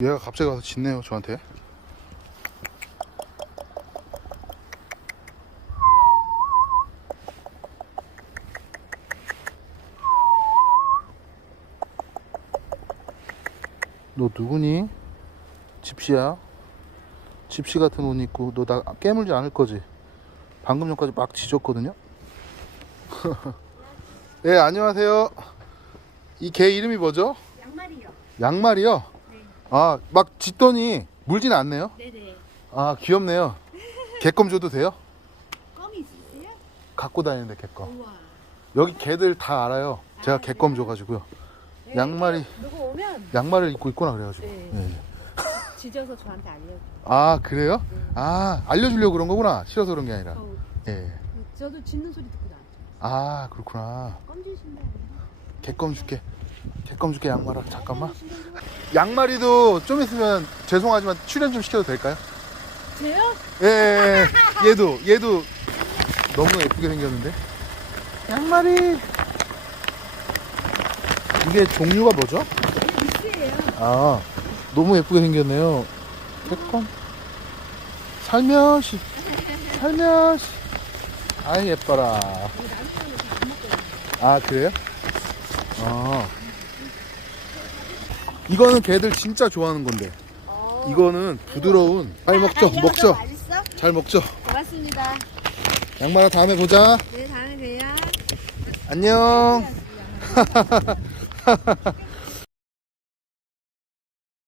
얘가 갑자기 와서 짖네요 저한테 너 누구니? 집시야? 집시 같은 옷 입고 너 나 깨물지 않을 거지? 방금 전까지 막 짖었거든요? 네 안녕하세요 이 개 이름이 뭐죠? 양말이요. 양말이요? 네. 아, 막 짖더니 물진 않네요. 네네. 아, 귀엽네요. 개껌 줘도 돼요? 껌이 있으세요? 갖고 다니는데 개껌. 우와. 여기 개들 다 알아요. 제가 아, 개껌? 줘가지고요. 네, 양말이- 누구 오면 양말을 입고 있구나 그래가지고. 네. 예. 지져서 저한테 알려. 아, 그래요? 네. 아, 알려주려고 그런 거구나. 싫어서 그런 게 아니라. 어, 예. 저도 짖는 소리 듣고 나왔죠. 아, 그렇구나. 껌 주신다. 개껌 줄게. 개껌 줄게 양말아. 잠깐만. 양말이도 좀 있으면 죄송하지만 출연 좀 시켜도 될까요? 제요? 예, 예, 예. 얘도 얘도 너무 예쁘게 생겼는데 양말이 이게 종류가 뭐죠? 미스예요. 아 너무 예쁘게 생겼네요 개껌 살며시 살며시 아 예뻐라 아 그래요? 아 이거는 걔들 진짜 좋아하는 건데 이거는 부드러운 잘 먹죠 먹죠 맛있어? 잘 먹죠 고맙습니다. 양말아 다음에 보자 네, 다음에 봬요. 안녕.